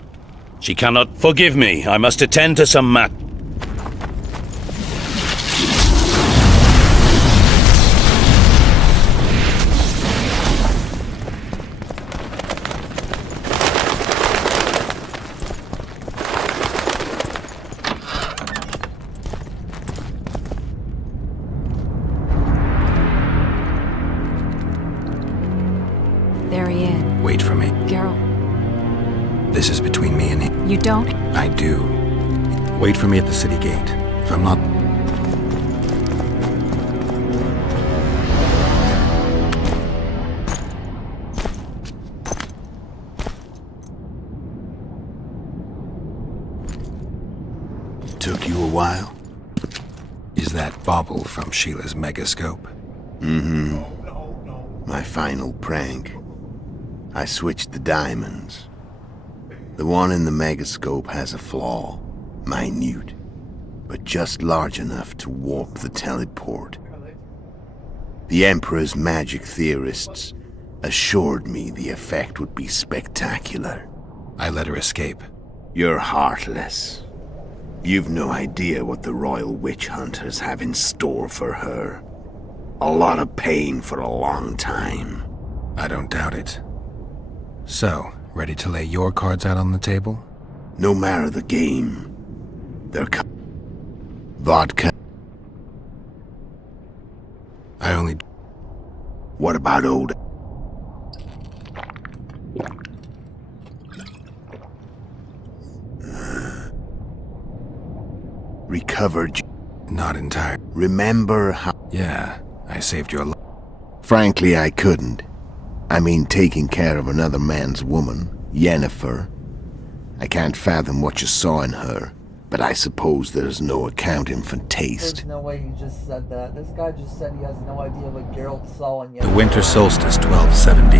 She cannot... Forgive me, I must attend to some There he is. Wait for me. Geralt. This is between me and him. You don't? I do. Wait for me at the city gate. If I'm not... Took you a while? Is that bauble from Sheila's megascope? Mm-hmm. My final prank. I switched the diamonds. The one in the megascope has a flaw. Minute. But just large enough to warp the teleport. The Emperor's magic theorists assured me the effect would be spectacular. I let her escape. You're heartless. You've no idea what the Royal Witch Hunters have in store for her. A lot of pain for a long time. I don't doubt it. So, ready to lay your cards out on the table? No matter the game, they're vodka. I only... What about old... Recovered... Not entirely. Remember how... Yeah, I saved your life. Frankly, I couldn't. I mean, taking care of another man's woman, Yennefer. I can't fathom what you saw in her, but I suppose there's no accounting for taste. There's no way he just said that. This guy just said he has no idea what Geralt saw in The winter solstice 1270.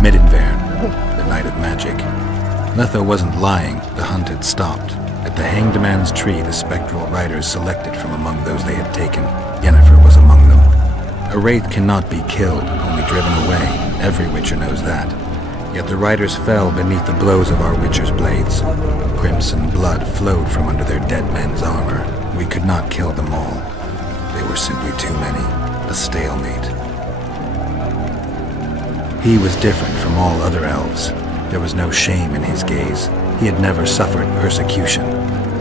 Midinvern, the night of magic. Letho wasn't lying, the hunt had stopped. At the Hanged Man's Tree, the spectral riders selected from among those they had taken. Yennefer was among them. A wraith cannot be killed, only driven away. Every Witcher knows that. Yet the riders fell beneath the blows of our Witcher's blades. Crimson blood flowed from under their dead men's armor. We could not kill them all. They were simply too many. A stalemate. He was different from all other elves. There was no shame in his gaze. He had never suffered persecution.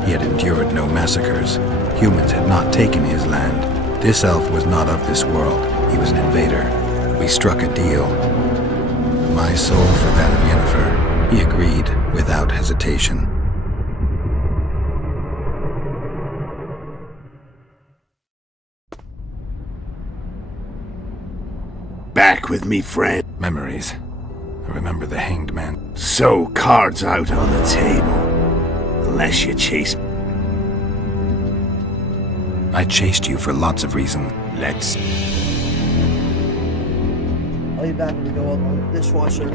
He had endured no massacres. Humans had not taken his land. This elf was not of this world, He was an invader. We struck a deal. My soul for that of Yennefer. He agreed without hesitation. Back with me, friend. Memories. I remember the Hanged Man. So, cards out on the table. Unless you chase... I chased you for lots of reasons. Let's... I'll be back when we go on the dishwasher.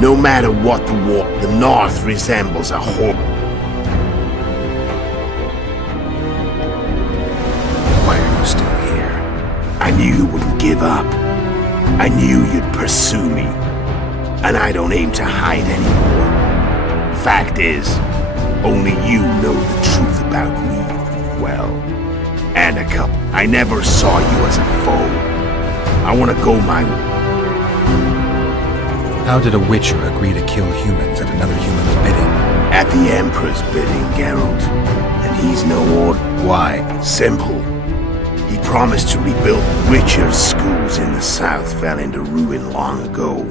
No matter what the war, the North resembles a horde. Why are you still here? I knew you wouldn't give up. I knew you'd pursue me. And I don't aim to hide anymore. Fact is, only you know the truth about me. Well, Annika, I never saw you as a foe. I want to go my way. How did a Witcher agree to kill humans at another human's bidding? At the Emperor's bidding, Geralt. And he's no order. Why? Simple. He promised to rebuild Witcher's schools in the south fell into ruin long ago.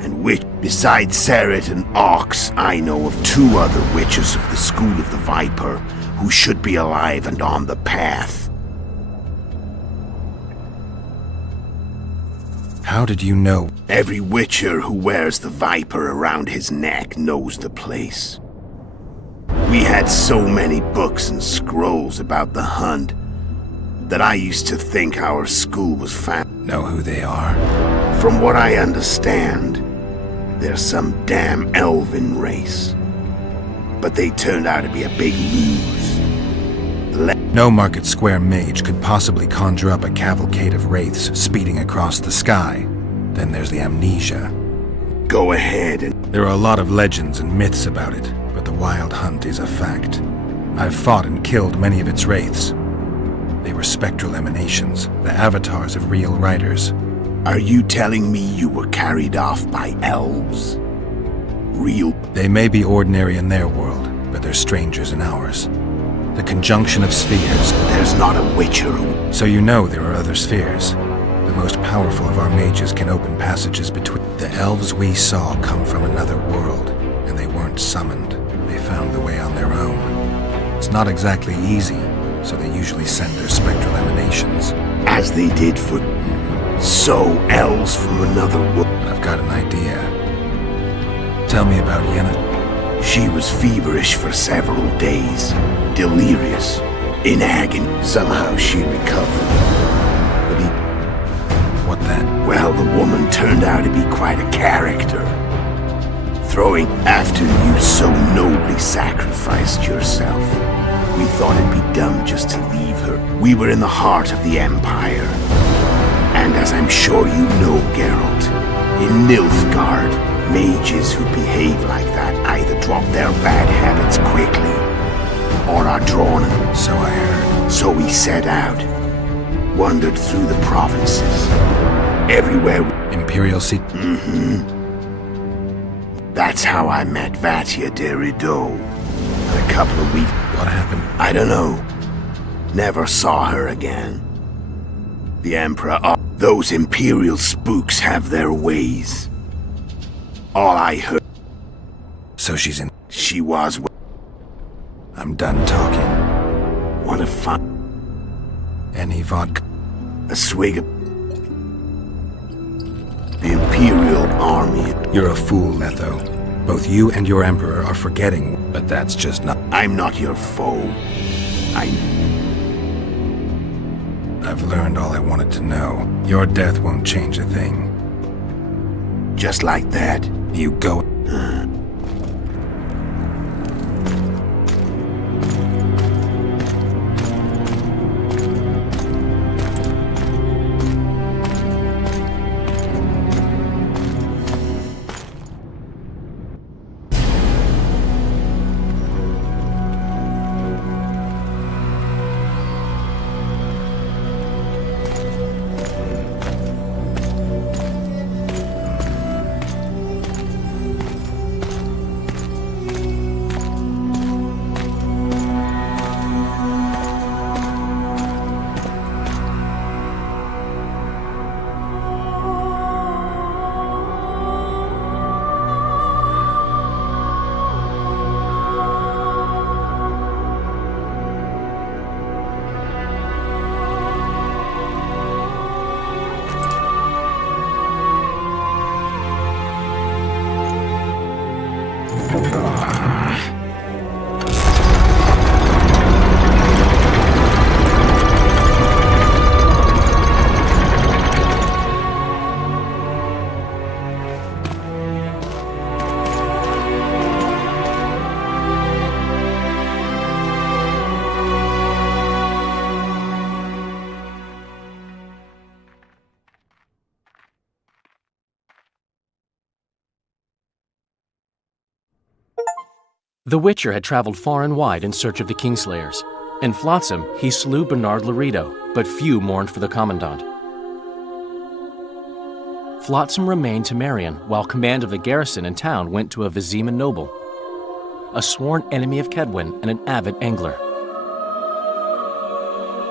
And besides Seret and Ox, I know of 2 other Witches of the School of the Viper who should be alive and on the path. How did you know? Every Witcher who wears the Viper around his neck knows the place. We had so many books and scrolls about the hunt that I used to think our school was found. Know who they are? From what I understand, they're some damn elven race. But they turned out to be a big ruse. No Market Square mage could possibly conjure up a cavalcade of wraiths speeding across the sky. Then there's the amnesia. Go ahead and... There are a lot of legends and myths about it, but the Wild Hunt is a fact. I've fought and killed many of its wraiths. They were spectral emanations, the avatars of real riders. Are you telling me you were carried off by elves? Real? They may be ordinary in their world, but they're strangers in ours. The conjunction of spheres. There's not a Witcher who... So you know there are other spheres. The most powerful of our mages can open passages between... The elves we saw come from another world, and they weren't summoned. They found the way on their own. It's not exactly easy, so they usually send their spectral emanations. As they did for... So, elves from another world... I've got an idea. Tell me about Yenna. She was feverish for several days. Delirious. In agony. Somehow she recovered. But What then? Well, the woman turned out to be quite a character. Throwing after you so nobly sacrificed yourself. We thought it'd be dumb just to leave her. We were in the heart of the Empire. And as I'm sure you know, Geralt, in Nilfgaard, mages who behave like that either drop their bad habits quickly, or are drawn. So I heard. So we set out, wandered through the provinces, everywhere. Imperial seat? Mm-hmm. That's how I met Vatia de Rideau. A couple of weeks. What happened? I don't know. Never saw her again. The Emperor... Those Imperial spooks have their ways. All I heard... So she's in... She was... I'm done talking. Want to find... Any vodka? A swig of... The Imperial Army... You're a fool, Letho. Both you and your Emperor are forgetting, but that's just not... I'm not your foe. I've learned all I wanted to know. Your death won't change a thing. Just like that? You go... The Witcher had traveled far and wide in search of the Kingslayers. In Flotsam, he slew Bernard Laredo, but few mourned for the Commandant. Flotsam remained to Marion, while command of the garrison and town went to a Vizima noble, a sworn enemy of Kedwin and an avid angler.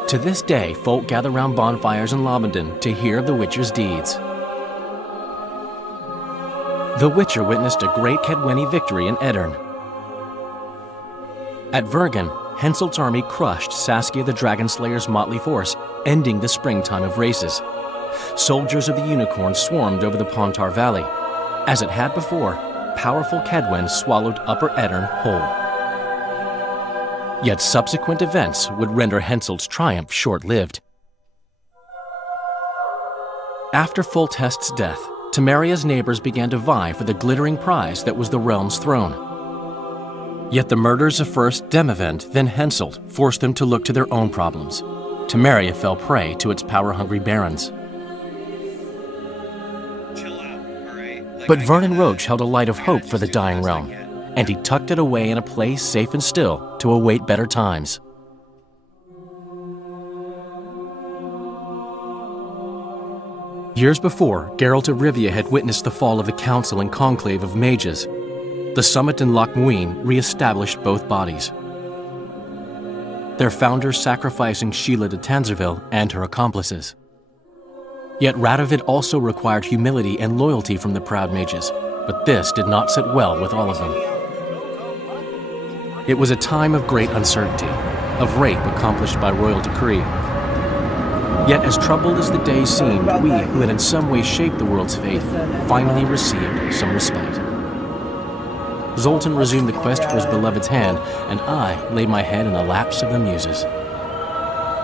To this day, folk gather round bonfires in Lobendon to hear of the Witcher's deeds. The Witcher witnessed a great Kedweni victory in Edirn. At Vergen, Henselt's army crushed Saskia the Dragonslayer's motley force, ending the springtime of races. Soldiers of the Unicorn swarmed over the Pontar Valley. As it had before, powerful Kedwen swallowed Upper Edirn whole. Yet subsequent events would render Henselt's triumph short-lived. After Foltest's death, Temeria's neighbors began to vie for the glittering prize that was the realm's throne. Yet the murders of first Demavend, then Henselt, forced them to look to their own problems. Temeria fell prey to its power-hungry barons. But Vernon Roche held a light of hope for the dying realm, and he tucked it away in a place safe and still to await better times. Years before, Geralt of Rivia had witnessed the fall of the Council and Conclave of Mages. The summit in Loch Muin re-established both bodies, their founders sacrificing Sheila de Tanzerville and her accomplices. Yet Radovid also required humility and loyalty from the proud mages, but this did not sit well with all of them. It was a time of great uncertainty, of rape accomplished by royal decree. Yet as troubled as the days seemed, we, who had in some way shaped the world's fate, finally received some respite. Zoltan resumed the quest for his beloved's hand, and I laid my head in the laps of the muses.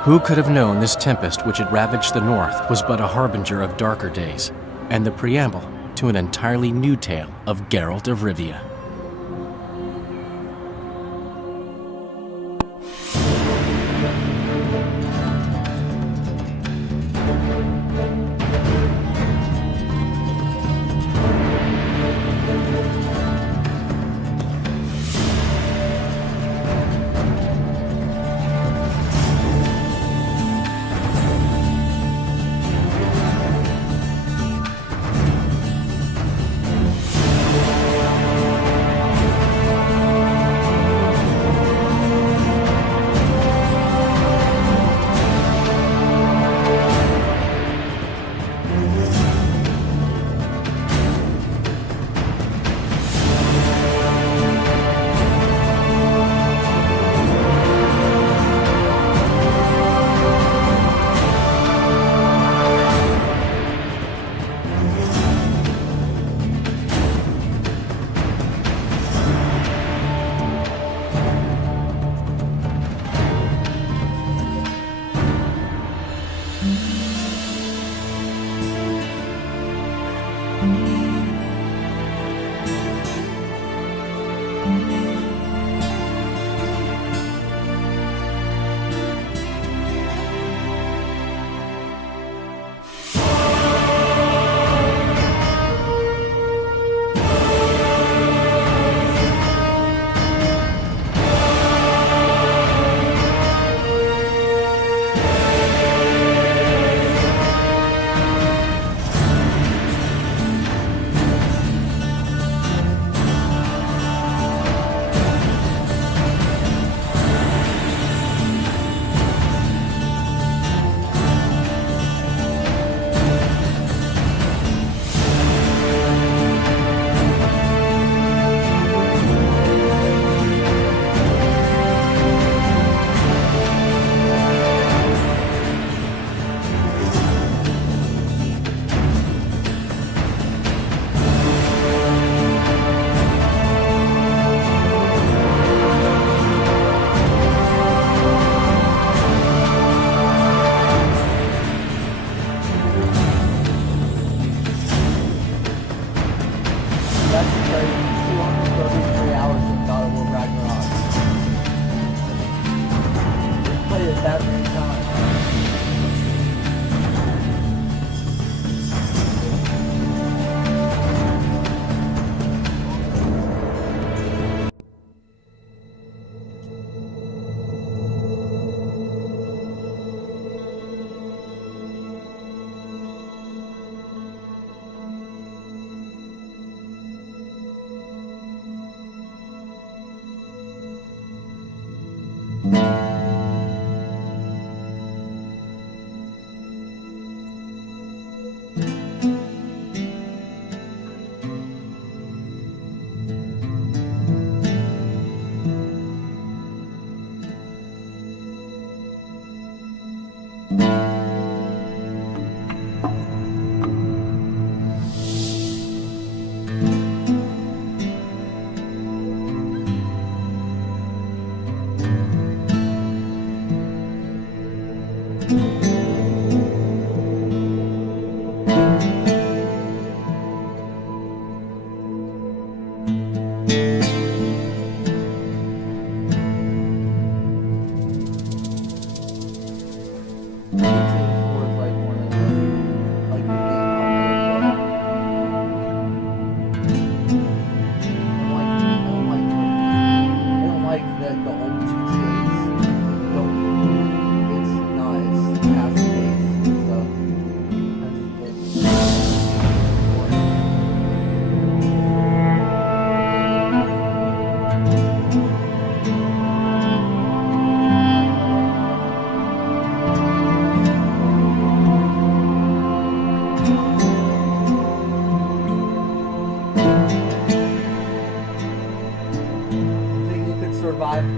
Who could have known this tempest which had ravaged the north was but a harbinger of darker days, and the preamble to an entirely new tale of Geralt of Rivia.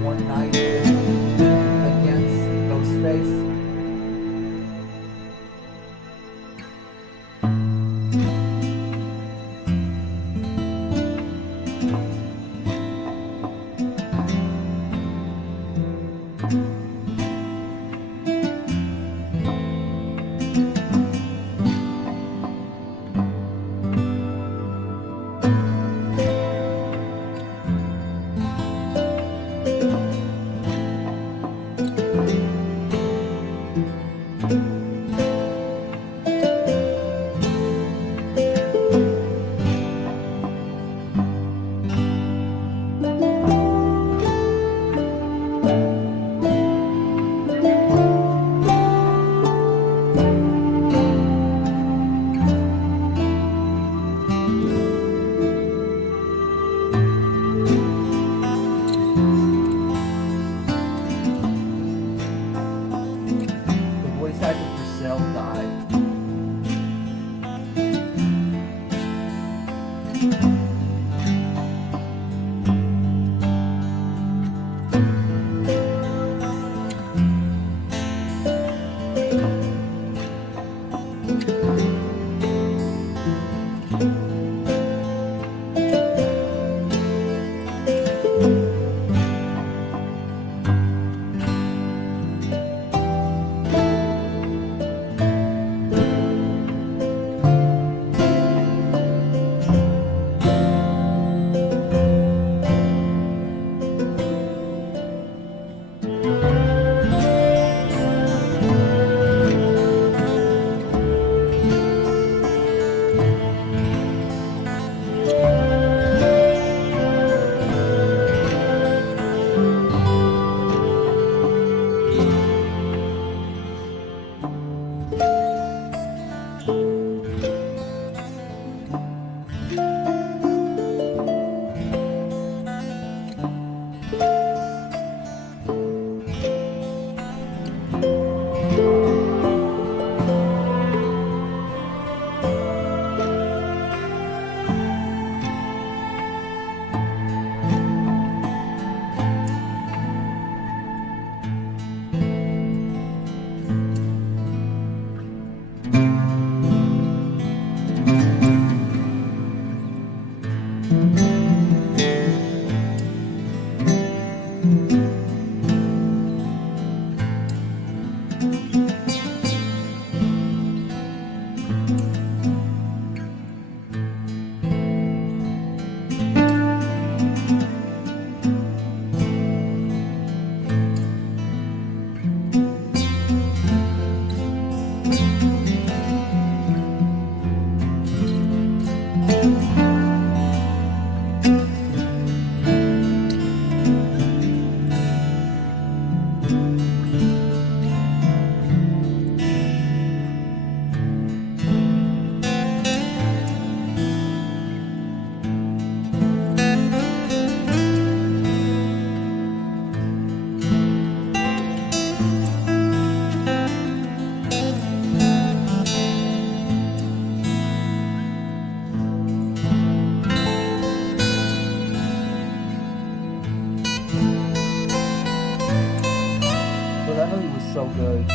one night against Ghostface. So good.